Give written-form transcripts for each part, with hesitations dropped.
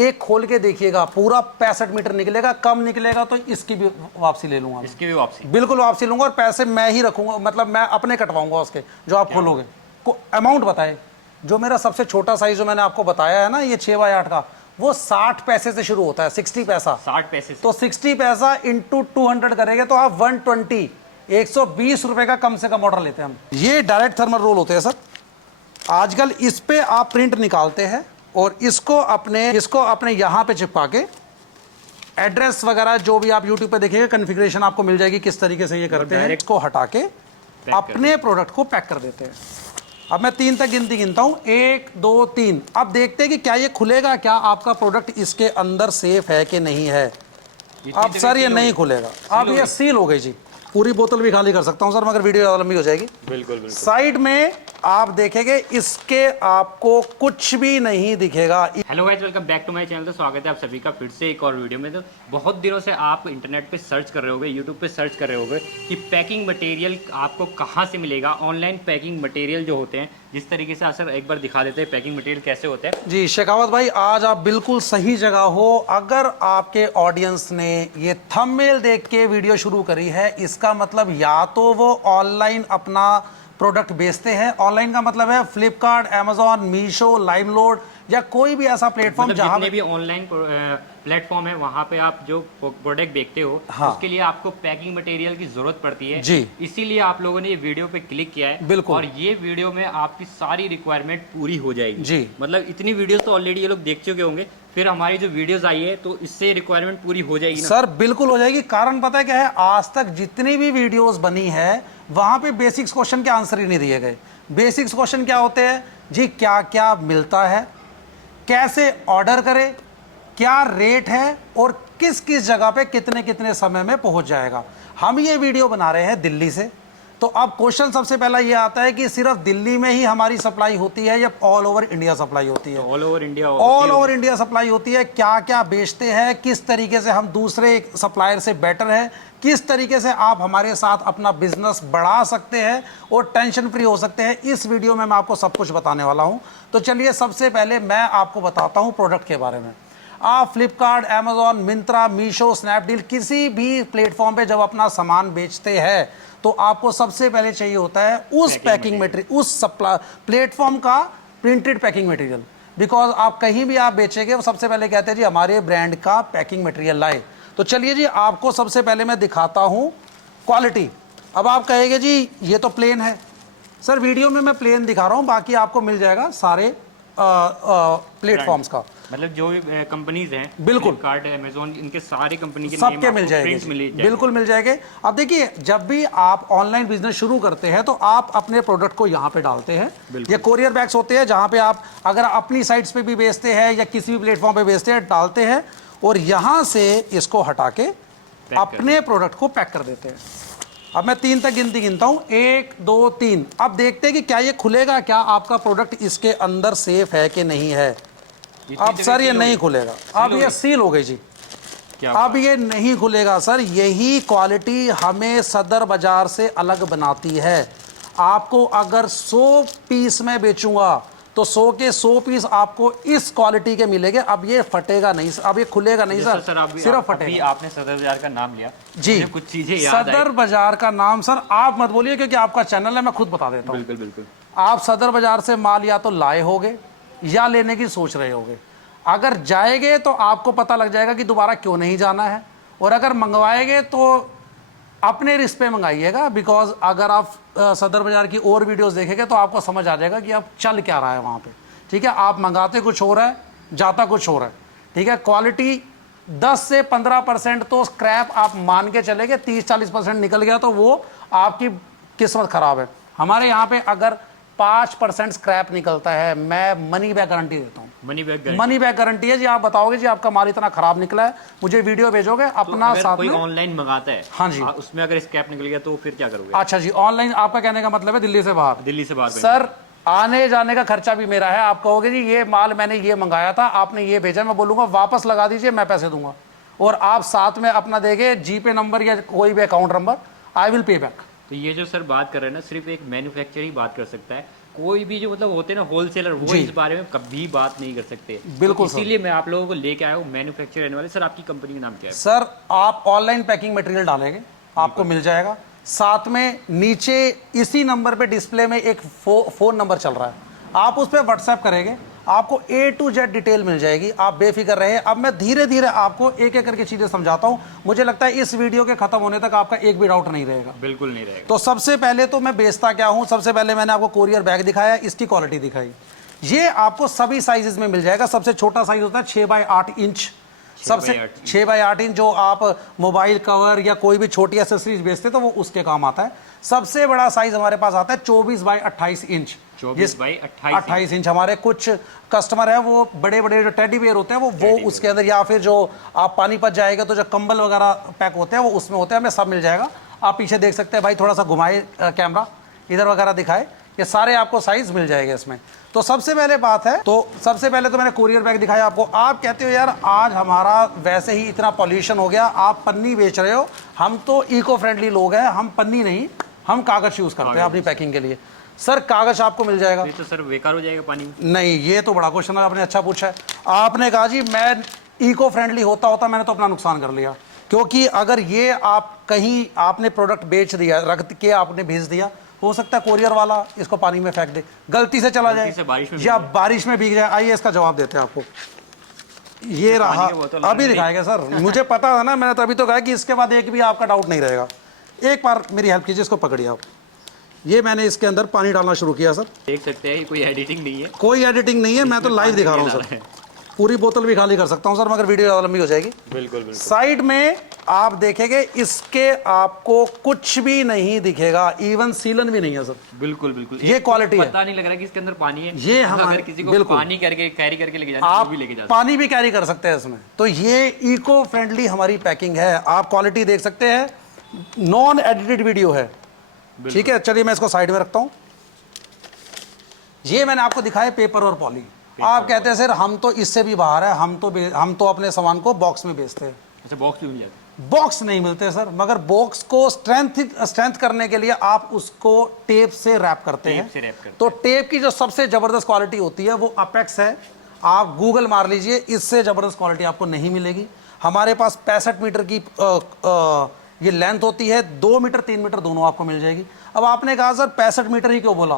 एक खोल के देखिएगा, पूरा 65 मीटर निकलेगा। कम निकलेगा तो इसकी भी वापसी ले लूंगा, इसकी भी वापसी बिल्कुल वापसी लूंगा, और पैसे मैं ही रखूंगा, मतलब मैं अपने कटवाऊंगा उसके, जो आप खोलोगे। अमाउंट बताए, जो मेरा सबसे छोटा साइज जो मैंने आपको बताया है ना, ये 6x8 का, वो 60 पैसे से शुरू होता है, 60 पैसा, 60 पैसे से। तो 60 पैसा इंटू 200 करेंगे तो आप 120, 120 रुपए का कम से कम ऑर्डर लेते हैं हम। ये डायरेक्ट थर्मल रोल होते हैं सर। आजकल इस पे आप प्रिंट निकालते हैं और इसको अपने यहाँ पे चिपका के एड्रेस वगैरह जो भी आप YouTube पे देखेंगे, कॉन्फ़िगरेशन आपको मिल जाएगी किस तरीके से ये करते हैं। इसको हटा के अपने प्रोडक्ट को पैक कर देते हैं। अब मैं 3 तक गिनता हूँ, 1 2 3। अब देखते हैं कि क्या ये खुलेगा, क्या आपका प्रोडक्ट इसके अंदर सेफ है कि नहीं है। अब सर ये नहीं खुलेगा, अब ये सील हो गई जी। पूरी बोतल भी खाली कर सकता हूं सर, मगर वीडियो ज़्यादा लंबी हो जाएगी। बिल्कुल। साइड में आप देखेंगे इसके आपको कुछ भी नहीं दिखेगा। Hello guys, welcome back to my channel. तो स्वागत है आप सभी का फिर से एक और वीडियो में। तो बहुत दिनों से आप इंटरनेट पे सर्च कर रहे होगे, यूट्यूब पे सर्च कर रहे होगे कि पैकिंग मटेरियल आपको कहाँ से मिलेगा। ऑनलाइन पैकिंग मटेरियल जो होते हैं, जिस तरीके से सर एक बार दिखा देते हैं पैकिंग मटेरियल कैसे होते हैं। जी शेखावत भाई, आज आप बिल्कुल सही जगह हो। अगर आपके ऑडियंस ने ये थंबनेल देख के वीडियो शुरू करी है, इसका मतलब या तो वो ऑनलाइन अपना प्रोडक्ट बेचते हैं। ऑनलाइन का मतलब है फ्लिपकार्ट, अमेजॉन, मीशो, लाइमरोड या कोई भी ऐसा प्लेटफॉर्म मतलब जितने भी ऑनलाइन प्लेटफॉर्म है वहाँ पे आप जो प्रोडक्ट देखते हो, हाँ, उसके लिए आपको पैकिंग मटेरियल की जरूरत पड़ती है जी। इसीलिए आप लोगों ने ये वीडियो पे क्लिक किया है। बिल्कुल। और ये वीडियो में आपकी सारी रिक्वायरमेंट पूरी हो जाएगी जी। मतलब इतनी वीडियोस तो ऑलरेडी ये लोग देख चुके होंगे, फिर हमारी जो वीडियोस आई है तो इससे रिक्वायरमेंट पूरी हो जाएगी ना? सर बिल्कुल हो जाएगी। कारण पता है क्या है, आज तक जितनी भी वीडियोस बनी है वहां पे बेसिक्स क्वेश्चन के आंसर ही नहीं दिए गए। बेसिक्स क्वेश्चन क्या होते हैं जी? क्या क्या मिलता है, कैसे ऑर्डर करें, क्या रेट है, और किस किस जगह पे कितने कितने समय में पहुंच जाएगा। हम ये वीडियो बना रहे हैं दिल्ली से, तो अब क्वेश्चन सबसे पहला ये आता है कि सिर्फ दिल्ली में ही हमारी सप्लाई होती है या ऑल ओवर इंडिया सप्लाई होती है? ऑल ओवर इंडिया सप्लाई होती है। क्या क्या बेचते हैं, किस तरीके से हम दूसरे सप्लायर से बेटर है, किस तरीके से आप हमारे साथ अपना बिजनेस बढ़ा सकते हैं और टेंशन फ्री हो सकते हैं, इस वीडियो में मैं आपको सब कुछ बताने वाला हूं। तो चलिए सबसे पहले मैं आपको बताता हूं प्रोडक्ट के बारे में। आप फ्लिपकार्ट, अमेजॉन, मिंत्रा, मीशो, स्नैपडील किसी भी प्लेटफॉर्म पे जब अपना सामान बेचते हैं तो आपको सबसे पहले चाहिए होता है उस पैकिंग मटेरियल, उस प्लेटफॉर्म का प्रिंटेड पैकिंग मटेरियल। बिकॉज आप कहीं भी आप बेचेंगे वो सबसे पहले कहते हैं जी हमारे ब्रांड का पैकिंग मटेरियल लाए। तो चलिए जी आपको सबसे पहले मैं दिखाता हूं क्वालिटी। अब आप कहेंगे जी ये तो प्लेन है। सर वीडियो में मैं प्लेन दिखा रहा हूं, बाकी आपको मिल जाएगा सारे प्लेटफॉर्म्स का। मतलब जो भी कंपनीज हैं, बिल्कुल, फ्लिपकार्ट, अमेजॉन, इनके सारे कंपनी के सबके मिल जाएंगे, बिल्कुल मिल जाएंगे। अब देखिए जब भी आप ऑनलाइन बिजनेस शुरू करते हैं तो आप अपने प्रोडक्ट को यहाँ पे डालते हैं। ये कोरियर बैग्स होते हैं जहाँ पे आप अगर अपनी साइट्स पे भी बेचते हैं या किसी भी प्लेटफॉर्म पे बेचते हैं, डालते हैं और यहाँ से इसको हटा के अपने प्रोडक्ट को पैक कर देते हैं। अब मैं 3 तक गिनता हूँ, 1 2 3। अब देखते हैं कि क्या ये खुलेगा, क्या आपका प्रोडक्ट इसके अंदर सेफ है कि नहीं है। अब सर ये नहीं खुलेगा, अब ये सील हो गई जी। अब ये नहीं खुलेगा सर। यही क्वालिटी हमें सदर बाजार से अलग बनाती है। आपको अगर 100 पीस में बेचूंगा तो 100 के 100 पीस आपको इस क्वालिटी के मिलेंगे। अब ये फटेगा नहीं, अब ये खुलेगा नहीं सर, सिर्फ फटेगा। आपने सदर बाजार का नाम लिया जी, कुछ चीजें याद आई। सदर बाजार का नाम सर आप मत बोलिए क्योंकि आपका चैनल है, मैं खुद बता देता हूँ। बिल्कुल। आप सदर बाजार से माल या तो लाए होगे या लेने की सोच रहे होगे। अगर जाएंगे तो आपको पता लग जाएगा कि दोबारा क्यों नहीं जाना है, और अगर मंगवाएंगे तो अपने रिस्क पे मंगाइएगा। बिकॉज अगर आप सदर बाजार की और वीडियोस देखेंगे तो आपको समझ आ जाएगा कि अब चल क्या रहा है वहाँ पे। ठीक है, आप मंगाते कुछ हो रहा है, जाता कुछ हो रहा है। ठीक है, क्वालिटी 10 से 15% तो स्क्रैप आप मान के चलेंगे, 30-40% निकल गया तो वो आपकी किस्मत खराब है। हमारे यहाँ पे अगर 5% स्क्रैप निकलता है, मैं मनी बैक गारंटी देता हूँ। मनी बैक गारंटी है जी। आप बताओगे जी आपका माल इतना खराब निकला है, मुझे वीडियो भेजोगे अपना तो साथ कोई में। ऑनलाइन मंगाता है, हाँ जी, उसमें अगर स्क्रैप निकल गया तो फिर क्या करोगे? अच्छा जी, ऑनलाइन आपका कहने का मतलब है दिल्ली से बाहर? दिल्ली से बाहर सर आने जाने का खर्चा भी मेरा है। आप कहोगे जी ये माल मैंने ये मंगाया था, आपने ये भेजा, मैं बोलूंगा वापस लगा दीजिए, मैं पैसे दूंगा, और आप साथ में अपना देंगे जीपे नंबर या कोई भी account number, I will pay back. तो ये जो सर बात कर रहे हैं ना, सिर्फ एक मैन्युफैक्चरर ही बात कर सकता है, कोई भी जो मतलब होते हैं ना होलसेलर, वो जी। इस बारे में कभी बात नहीं कर सकते। बिल्कुल तो इसीलिए मैं आप लोगों को लेके आया हूँ मैन्युफैक्चर करने वाले। सर आपकी कंपनी का नाम क्या है? सर आप ऑनलाइन पैकिंग मटेरियल डालेंगे, आपको मिल जाएगा। साथ में नीचे इसी नंबर पे डिस्प्ले में एक फोन नंबर चल रहा है, आप उस पर व्हाट्सएप करेंगे, आपको A to Z डिटेल मिल जाएगी, आप बेफिक्र रहे। अब मैं धीरे धीरे आपको एक एक करके चीजें समझाता हूं, मुझे लगता है इस वीडियो के खत्म होने तक आपका एक भी डाउट नहीं रहेगा। बिल्कुल नहीं रहेगा। तो सबसे पहले तो मैं बेचता क्या हूं, सबसे पहले मैंने आपको कोरियर बैग दिखाया, इसकी क्वालिटी दिखाई। ये आपको सभी साइजेस में मिल जाएगा। सबसे छोटा साइज होता है 6x8 इंच, सबसे 6x8 इंच, जो आप मोबाइल कवर या कोई भी छोटी एसेसरीज बेचते हैं तो वो उसके काम आता है। सबसे बड़ा साइज हमारे पास आता है 24x28 इंच। 24x28 inch. हमारे कुछ कस्टमर है वो बड़े बड़े जो टेडी बियर होते हैं वो उसके अंदर, या फिर जो आप पानीपत जाएगा तो जो कंबल वगैरह पैक होते हैं वो उसमें होते हैं, हमें सब मिल जाएगा। आप पीछे देख सकते हैं भाई, थोड़ा सा घुमाए कैमरा, इधर वगैरह दिखाए, ये सारे आपको साइज मिल जाएंगे इसमें। तो सबसे पहले बात है, तो सबसे पहले तो मैंने कोरियर बैग दिखाया आपको। आप कहते हो यार आज हमारा वैसे ही इतना पॉल्यूशन हो गया, आप पन्नी बेच रहे हो, हम तो इको फ्रेंडली लोग हैं, हम पन्नी नहीं, हम कागज यूज करते हैं अपनी पैकिंग के लिए। सर कागज आपको मिल जाएगा। तो सर बेकार हो जाएगा पानी में? नहीं, ये तो बड़ा क्वेश्चन है, आपने अच्छा पूछा है। आपने कहा जी मैं इको फ्रेंडली होता मैंने तो अपना नुकसान कर लिया, क्योंकि अगर ये आप कहीं आपने प्रोडक्ट बेच दिया, रख के आपने भेज दिया, हो सकता है कोरियर वाला इसको पानी में फेंक दे, गलती से चला जाए या बारिश में भीग जाए। आइए इसका जवाब देते हैं आपको। ये रहा, अभी दिखाएगा सर, मुझे पता था ना, मैंने तो अभी तो कहा कि इसके बाद एक भी आपका डाउट नहीं रहेगा। एक बार मेरी हेल्प कीजिए, इसको पकड़िए आप। ये मैंने इसके अंदर पानी डालना शुरू किया सर। देख सकते हैं कोई एडिटिंग नहीं है, कोई एडिटिंग नहीं है, मैं तो लाइव दिखा रहा हूँ सर। पूरी बोतल भी खाली कर सकता हूँ सर, मगर वीडियो ज़्यादा लंबी हो जाएगी। बिल्कुल बिल्कुल। साइड में आप देखेंगे इसके आपको कुछ भी नहीं दिखेगा, इवन सीलन भी नहीं है सर। बिल्कुल बिल्कुल, ये क्वालिटी है, पता नहीं लग रहा कि इसके अंदर पानी है। ये हमारे अगर किसी को पानी करके कैरी करके लेके जाना, आप भी लेके जा पानी भी कैरी कर सकते हैं इसमें। तो ये इको फ्रेंडली हमारी पैकिंग है, आप क्वालिटी देख सकते हैं, नॉन एडिटेड वीडियो है। ठीक है, चलिए मैं इसको साइड में रखता हूं। ये मैंने आपको दिखाया पेपर और पॉली। आप कहते हैं सर हम तो इससे भी बाहर है, हम तो अपने सामान को बॉक्स में बेचते हैं। अच्छा, बॉक्स भी मिल जाता है? बॉक्स नहीं मिलते सर, मगर बॉक्स को स्ट्रेंथ करने के लिए आप उसको टेप से रैप करते हैं। तो टेप की जो सबसे जबरदस्त क्वालिटी होती है वो अपेक्स है। आप गूगल मार लीजिए, इससे जबरदस्त क्वालिटी आपको नहीं मिलेगी। हमारे पास 65 मीटर की ये लेंथ होती है, 2 मीटर 3 मीटर दोनों आपको मिल जाएगी। अब आपने कहा सर 65 मीटर ही क्यों बोला,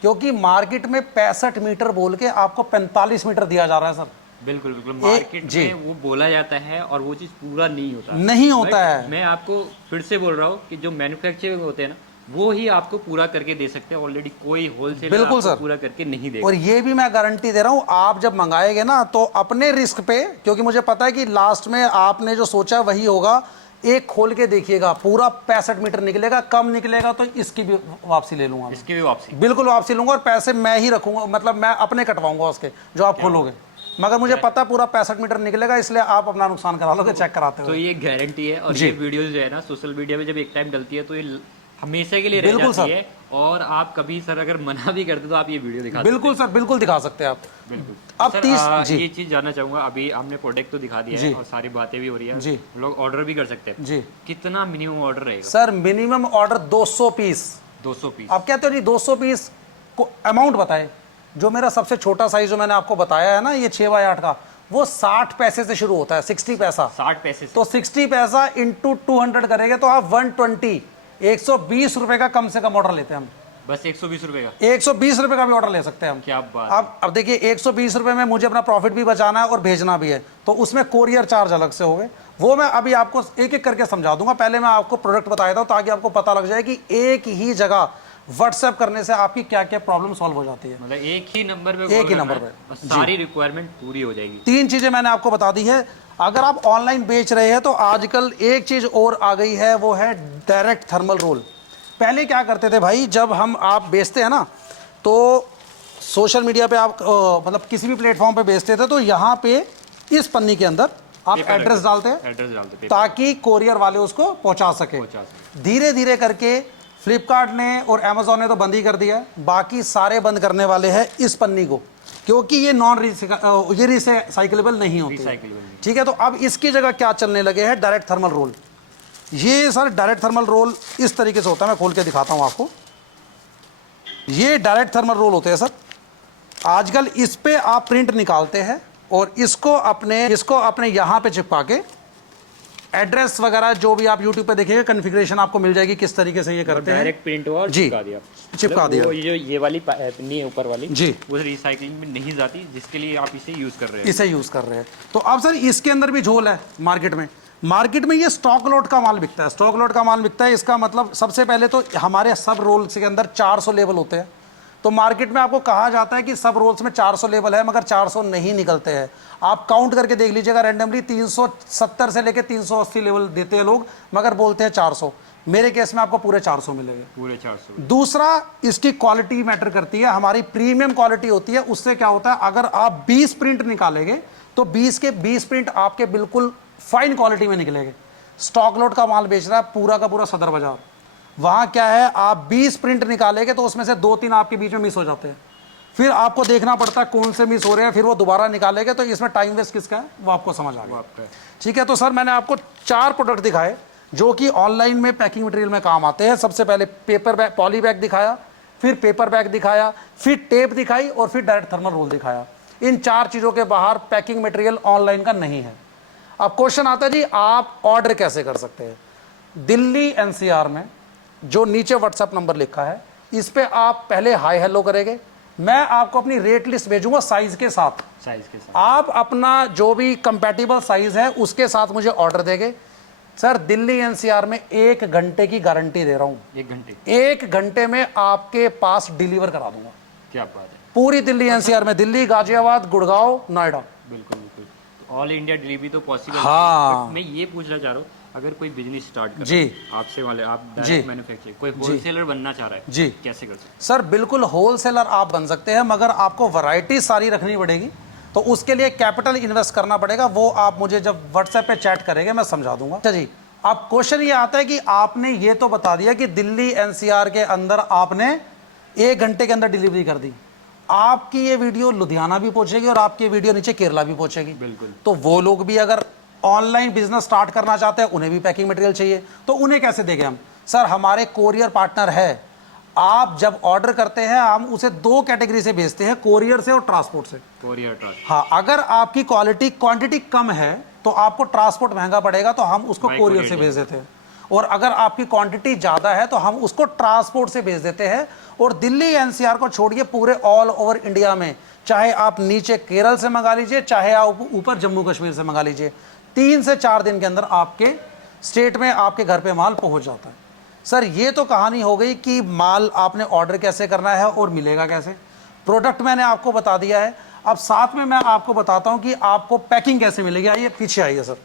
क्योंकि मार्केट में 65 मीटर बोल के आपको 45 मीटर दिया जा रहा है सर। बिल्कुल बिल्कुल, मार्केट में वो बोला जाता है और वो चीज पूरा नहीं होता है। मैं आपको फिर से बोल रहा हूँ कि जो मैन्युफैक्चरिंग होते हैं ना, वो ही आपको पूरा करके दे सकते हैं। ऑलरेडी कोई होलसेलर बिल्कुल आपको सर पूरा करके नहीं देगा। और ये भी मैं गारंटी दे रहा हूँ, आप जब मंगाएंगे ना तो अपने रिस्क पे, क्योंकि मुझे पता है कि लास्ट में आपने जो सोचा वही होगा। एक खोल के देखिएगा, पूरा 65 मीटर निकलेगा, कम निकलेगा तो इसकी भी वापसी ले लूंगा, इसकी भी वापसी, बिल्कुल वापसी लूंगा, और पैसे मैं ही रखूंगा, मतलब मैं अपने कटवाऊंगा उसके जो आप खोलोगे। मगर मुझे पता पूरा 65 मीटर निकलेगा, इसलिए आप अपना नुकसान करा लोगे चेक कराते हो। तो ये गारंटी है। और ये वीडियो जो है ना सोशल मीडिया में जब एक टाइम डलती है तो ये हमेशा के लिए रह जाती है। और आप कभी सर अगर मना भी करते तो आप ये वीडियो दिखा बिल्कुल सर, बिल्कुल दिखा सकते हैं आप। बिल्कुल। अब सर, ये चीज जानना चाहूंगा, अभी हमने प्रोडक्ट तो दिखा दिया है और सारी बातें भी हो रही है जी, लोग ऑर्डर भी कर सकते हैं जी। कितना मिनिमम ऑर्डर रहेगा sir? Minimum order 200 piece. 200 piece. आप कहते हो जी 200 पीस को अमाउंट बताए। जो मेरा सबसे छोटा साइज जो मैंने आपको बताया है ना, ये 6x8 का, वो 60 पैसे से शुरू होता है, 60 पैसा। 60 पैसे से। तो 60 पैसा इंटू 200 करेंगे तो आप 120, 120 रुपए का कम से कम ऑर्डर लेते हैं हम। बस 120 रुपए का? 120 रुपए का भी ऑर्डर ले सकते हैं हम। क्या बात। अब देखिए 120 रुपए में मुझे अपना प्रॉफिट भी बचाना है और भेजना भी है, तो उसमें कोरियर चार्ज अलग से हो गए। वो मैं अभी आपको एक एक करके समझा दूंगा। पहले मैं आपको प्रोडक्ट बताया था ताकि आपको पता लग जाए कि एक ही जगह व्हाट्सएप करने से आपकी क्या क्या प्रॉब्लम सॉल्व हो जाती है। मतलब एक ही नंबर पे, एक ही नंबर पे सारी रिक्वायरमेंट पूरी हो जाएगी। 3 चीजें मैंने आपको बता दी है। अगर आप ऑनलाइन बेच रहे हैं तो आजकल एक चीज और आ गई है, वो है डायरेक्ट थर्मल रोल। पहले क्या करते थे भाई, जब आप बेचते हैं ना तो सोशल मीडिया पे आप मतलब किसी भी प्लेटफॉर्म पे बेचते थे, तो यहाँ पे इस पन्नी के अंदर आप एड्रेस डालते हैं ताकि कोरियर वाले उसको पहुंचा सके। धीरे धीरे करके फ्लिपकार्ट ने और अमेजोन ने तो बंद ही कर दिया, बाकी सारे बंद करने वाले हैं इस पन्नी को, क्योंकि ये ये रिसाइकलेबल नहीं होती। ठीक है, तो अब इसकी जगह क्या चलने लगे हैं, डायरेक्ट थर्मल रोल। ये सर डायरेक्ट थर्मल रोल इस तरीके से होता है, मैं खोल के दिखाता हूं आपको। ये डायरेक्ट थर्मल रोल होते हैं सर। आजकल इस पे आप प्रिंट निकालते हैं और इसको अपने यहाँ पे चिपका के एड्रेस वगैरह जो भी आप YouTube पे देखेंगे कॉन्फ़िगरेशन आपको मिल जाएगी किस तरीके से ये करते हैं। डायरेक्ट प्रिंट हुआ और जी, चिपका दिया। चिपका दिया। वो ये वाली पन्नी है ऊपर वाली जी, वो रिसाइकलिंग में नहीं जाती, जिसके लिए आप इसे यूज कर रहे हैं। इसे यूज कर रहे हैं। तो अब सर इसके अंदर भी झोल है मार्केट में ये स्टॉक लॉट का माल बिकता है। स्टॉक लॉट का माल बिकता है, इसका मतलब सबसे पहले तो हमारे सब रोल्स के अंदर 400 लेवल होते हैं। तो मार्केट में आपको कहा जाता है कि सब रोल्स में 400 लेवल है, मगर 400 नहीं निकलते हैं। आप काउंट करके देख लीजिएगा रैंडमली, 370 से लेके 380 लेवल देते हैं लोग, मगर बोलते हैं 400। मेरे केस में आपको पूरे 400 मिलेंगे, पूरे 400। दूसरा, इसकी क्वालिटी मैटर करती है। हमारी प्रीमियम क्वालिटी होती है। उससे क्या होता है, अगर आप 20 प्रिंट निकालेंगे तो 20 के 20 प्रिंट आपके बिल्कुल फाइन क्वालिटी में निकलेंगे। स्टॉक लॉट का माल बेच रहा है पूरा का पूरा सदर बाजार, वहां क्या है, आप 20 प्रिंट निकालेंगे तो उसमें से 2-3 आपके बीच में मिस हो जाते हैं। फिर आपको देखना पड़ता है कौन से मिस हो रहे हैं, फिर वो दोबारा निकालेंगे। तो इसमें टाइम वेस्ट किसका है वो आपको समझ आ गया। ठीक है, तो सर मैंने आपको 4 प्रोडक्ट दिखाए जो कि ऑनलाइन में पैकिंग मटेरियल में काम आते हैं। सबसे पहले पेपर बैग, पॉली बैग दिखाया, फिर पेपर बैग दिखाया, फिर टेप दिखाई और फिर डायरेक्ट थर्मल रोल दिखाया। इन 4 चीज़ों के बाहर पैकिंग मटेरियल ऑनलाइन का नहीं है। अब क्वेश्चन आता है जी आप ऑर्डर कैसे कर सकते हैं। दिल्ली एनसीआर में जो नीचे व्हाट्सएप नंबर लिखा है, इस पे आप पहले हाई हेलो करेंगे। मैं आपको अपनी रेट लिस्ट भेजूंगा साइज के साथ। आप अपना जो भी कंपैटिबल साइज है उसके साथ मुझे ऑर्डर देंगे। सर दिल्ली एनसीआर में 1 घंटे की गारंटी दे रहा हूं। 1 घंटे में आपके पास डिलीवर करा दूंगा। क्या बात है। पूरी दिल्ली एनसीआर में, दिल्ली, गाजियाबाद, गुड़गांव, नोएडा। बिल्कुल। ऑल इंडिया डिलीवरी तो पॉसिबल है। हाँ, मैं ये पूछना चाह रहा हूँ, अगर कोई बिजनेस स्टार्ट कर जी, आपसे वाले, आप डायरेक्ट मैन्युफैक्चर, कोई होलसेलर बनना चाह रहा है जी, कैसे कर सकते हैं? सर बिल्कुल होलसेलर आप बन सकते हैं, मगर आपको वैरायटी सारी रखनी पड़ेगी। तो उसके लिए कैपिटल इन्वेस्ट करना पड़ेगा। वो आप मुझे जब व्हाट्सएप पे चैट करेंगे मैं समझा दूंगा। अच्छा जी, अब क्वेश्चन ये आता है कि आपने ये तो बता दिया कि दिल्ली एनसीआर के अंदर आपने 1 घंटे के अंदर डिलीवरी कर दी। आपकी ये वीडियो लुधियाना भी पहुंचेगी और आपकी वीडियो नीचे केरला भी पहुंचेगी। बिल्कुल। तो वो लोग भी अगर ऑनलाइन बिजनेस स्टार्ट करना चाहते हैं, उन्हें भी पैकिंग मटेरियल चाहिए, तो उन्हें कैसे देंगे हम? सर हमारे कोरियर पार्टनर है। आप जब ऑर्डर करते हैं हम उसे 2 कैटेगरी से भेजते हैं, कोरियर से और ट्रांसपोर्ट से। हाँ, अगर आपकी क्वांटिटी कम है तो आपको ट्रांसपोर्ट महंगा पड़ेगा, तो हम उसको कोरियर से भेज देते हैं। और अगर आपकी क्वांटिटी ज्यादा है तो हम उसको ट्रांसपोर्ट से भेज देते हैं। और दिल्ली एनसीआर को छोड़िए पूरे ऑल ओवर इंडिया में, चाहे आप नीचे केरल से मंगा लीजिए, चाहे आप ऊपर जम्मू कश्मीर से मंगा लीजिए, 3 से 4 दिन के अंदर आपके स्टेट में आपके घर पे माल पहुंच जाता है। सर ये तो कहानी हो गई कि माल आपने ऑर्डर कैसे करना है और मिलेगा कैसे। प्रोडक्ट मैंने आपको बता दिया है। अब साथ में मैं आपको बताता हूं कि आपको पैकिंग कैसे मिलेगी। आइए पीछे आइए सर।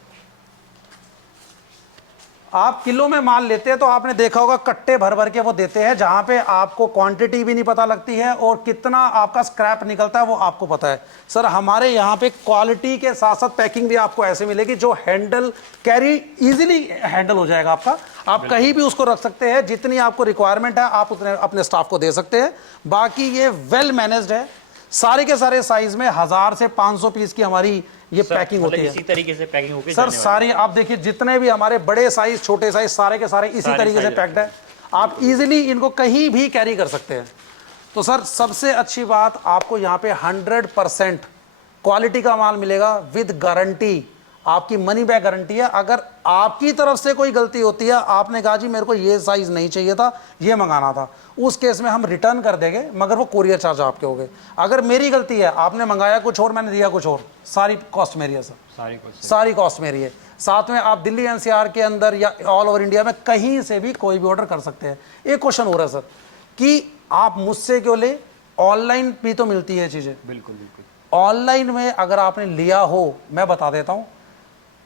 आप किलो में माल लेते हैं तो आपने देखा होगा कट्टे भर भर के वो देते हैं, जहां पे आपको क्वांटिटी भी नहीं पता लगती है और कितना आपका स्क्रैप निकलता है वो आपको पता है। सर हमारे यहाँ पे क्वालिटी के साथ साथ पैकिंग भी आपको ऐसे मिलेगी जो हैंडल कैरी इजीली हैंडल हो जाएगा आपका। आप कहीं भी उसको रख सकते हैं, जितनी आपको रिक्वायरमेंट है आप उतने अपने स्टाफ को दे सकते हैं। बाकी ये वेल मैनेज्ड है। सारे के सारे साइज में 1000 से 500 पीस की हमारी ये पैकिंग होती है। इसी तरीके से पैकिंग होगी सर सारी आप देखिए, जितने भी हमारे बड़े साइज छोटे साइज सारे के सारे इसी तरीके से पैक्ड है। आप इजीली इनको कहीं भी कैरी कर सकते हैं। तो सर सबसे अच्छी बात, आपको यहाँ पे 100% क्वालिटी का माल मिलेगा विद गारंटी। आपकी मनी बैक गारंटी है। अगर आपकी तरफ से कोई गलती होती है, आपने कहा जी मेरे को ये साइज नहीं चाहिए था, ये मंगाना था, उस केस में हम रिटर्न कर देंगे, मगर वो कोरियर चार्ज आपके हो गए। अगर मेरी गलती है, आपने मंगाया कुछ और मैंने दिया कुछ और, सारी कॉस्ट मेरी है सर। सारी कॉस्ट मेरी है। साथ में आप दिल्ली एनसीआर के अंदर या ऑल ओवर इंडिया में कहीं से भी कोई भी ऑर्डर कर सकते हैं। एक क्वेश्चन हो रहा है सर कि आप मुझसे क्यों ले, ऑनलाइन भी तो मिलती है चीजें। बिल्कुल। ऑनलाइन में अगर आपने लिया हो, मैं बता देता हूं,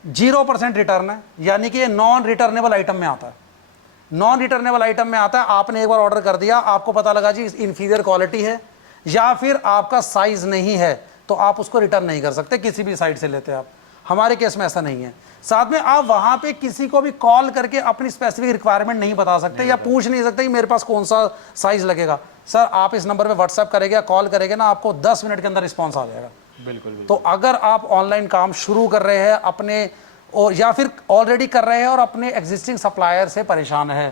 0% रिटर्न है, यानी कि ये नॉन रिटर्नेबल आइटम में आता है। नॉन रिटर्नेबल आइटम में आता है, आपने एक बार ऑर्डर कर दिया, आपको पता लगा जी इंफीरियर क्वालिटी है या फिर आपका साइज नहीं है, तो आप उसको रिटर्न नहीं कर सकते, किसी भी साइट से लेते आप। हमारे केस में ऐसा नहीं है। साथ में आप वहां पे किसी को भी कॉल करके अपनी स्पेसिफिक रिक्वायरमेंट नहीं बता सकते या पूछ नहीं सकते कि मेरे पास कौन सा साइज लगेगा। सर आप इस नंबर पे व्हाट्सएप करेंगे, कॉल करेंगे ना, आपको 10 मिनट के अंदर रिस्पॉन्स आ जाएगा। बिल्कुल। तो अगर आप ऑनलाइन काम शुरू कर रहे हैं अपने, और या फिर ऑलरेडी कर रहे हैं और अपने एग्जिस्टिंग सप्लायर से परेशान है,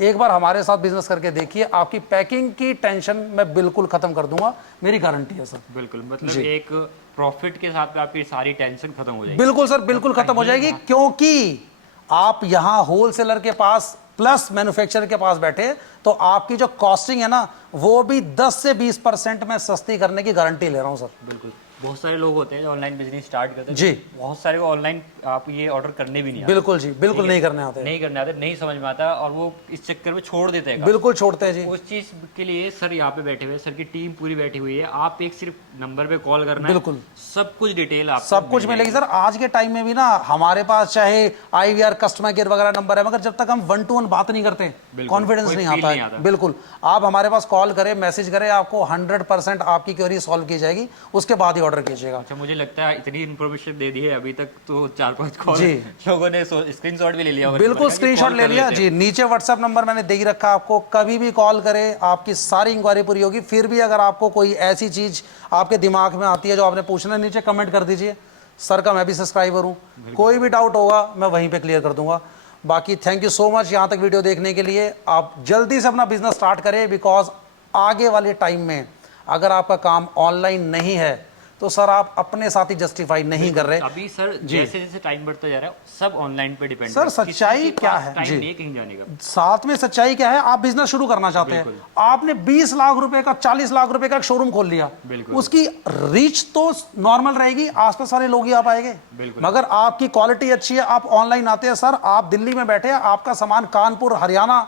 एक बार हमारे साथ बिजनेस करके देखिए, आपकी पैकिंग की टेंशन मैं बिल्कुल खत्म कर दूंगा, मेरी गारंटी है सर। बिल्कुल, मतलब एक प्रॉफिट के साथ में आपकी सारी टेंशन खत्म हो जाएगी। बिल्कुल सर, बिल्कुल खत्म हो जाएगी, क्योंकि आप यहाँ होलसेलर के पास प्लस मैन्युफैक्चरर के पास बैठे तो आपकी जो कॉस्टिंग है ना, वो भी 10 से 20% में सस्ती करने की गारंटी ले रहा हूँ सर। बिल्कुल, बहुत सारे लोग होते हैं जो ऑनलाइन बिजनेस स्टार्ट करते हैं जी। बहुत सारे को ऑनलाइन आप ये ऑर्डर करने भी नहीं आते। बिल्कुल जी, बिल्कुल नहीं करने आते, नहीं करने आते, नहीं समझ में आता और वो इस चक्कर में छोड़ देते हैं। बिल्कुल छोड़ते हैं जी। उस चीज के लिए सर यहाँ पे बैठे हुए, सर की टीम पूरी बैठी हुई है। आप एक सिर्फ नंबर पे कॉल करना है, बिल्कुल सब कुछ डिटेल आप सब कुछ मिलेगी सर। आज के टाइम में भी ना हमारे पास चाहे IVR कस्टमर केयर वगैरह नंबर है, मगर जब तक हम 1 to 1 बात नहीं करते, कॉन्फिडेंस नहीं आता है। बिल्कुल, आप हमारे पास कॉल करें, मैसेज करें, आपको 100% आपकी क्वेरी सॉल्व की जाएगी, उसके बाद ही ऑर्डर कीजिएगा। अच्छा, मुझे लगता है इतनी इन्फॉर्मेशन दे दी है अभी तक तो 4-5 कॉल लोगों ने स्क्रीनशॉट भी ले लिया। बिल्कुल स्क्रीनशॉट ले लिया जी, नीचे व्हाट्सएप नंबर मैंने दे ही रखा, आपको कभी भी कॉल करें, आपकी सारी इंक्वायरी पूरी होगी। फिर भी अगर आपको कोई ऐसी चीज आपके दिमाग में आती है जो आपने पूछना है, नीचे कमेंट कर दीजिए। सर का मैं भी सब्सक्राइबर हूँ, कोई भी डाउट होगा मैं वहीं पे क्लियर कर दूंगा। बाकी थैंक यू सो मच यहाँ तक वीडियो देखने के लिए। आप जल्दी से अपना बिजनेस स्टार्ट करें, बिकॉज आगे वाले टाइम में अगर आपका काम ऑनलाइन नहीं है तो सर आप अपने साथ ही जस्टिफाई नहीं कर रहे। अभी सर जैसे जैसे टाइम बढ़ता जा रहा है सब ऑनलाइन पे डिपेंड सर सच्चाई क्या है जी, नहीं कहीं जाने का। साथ में सच्चाई क्या है, आप बिजनेस शुरू करना चाहते हैं, आपने 20 लाख रुपए का 40 लाख रुपए का एक शोरूम खोल लिया, उसकी रीच तो नॉर्मल रहेगी, आसपास वाले लोग ही आ पाएंगे, मगर आपकी क्वालिटी अच्छी है, आप ऑनलाइन आते हैं। सर आप दिल्ली में बैठे हैं, आपका सामान कानपुर, हरियाणा,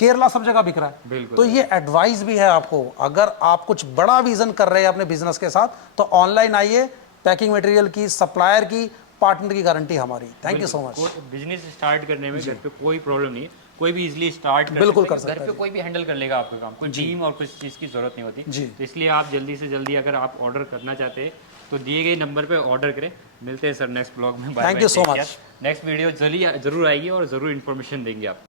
केरला सब जगह बिक रहा है। तो ये एडवाइस भी है आपको, अगर आप कुछ बड़ा विजन कर रहे हैं अपने बिजनेस के साथ तो ऑनलाइन आइए। पैकिंग मटेरियल की, सप्लायर की, पार्टनर की गारंटी हमारी। Thank you so much. Business start करने में घर पे कोई प्रॉब्लम नहीं है, कोई भी इजीली स्टार्ट बिल्कुल कर सकता है, घर पे कोई भी हैंडल कर लेगा आपका काम, कोई टीम और कुछ चीज़ की जरूरत नहीं होती जी। तो इसलिए आप जल्दी से जल्दी अगर आप ऑर्डर करना चाहते हैं तो दिए गए नंबर पे ऑर्डर करें। मिलते हैं सर नेक्स्ट ब्लॉग में। Thank you so much. Next video जल्दी जरूर आएगी और जरूर इन्फॉर्मेशन देंगे आप।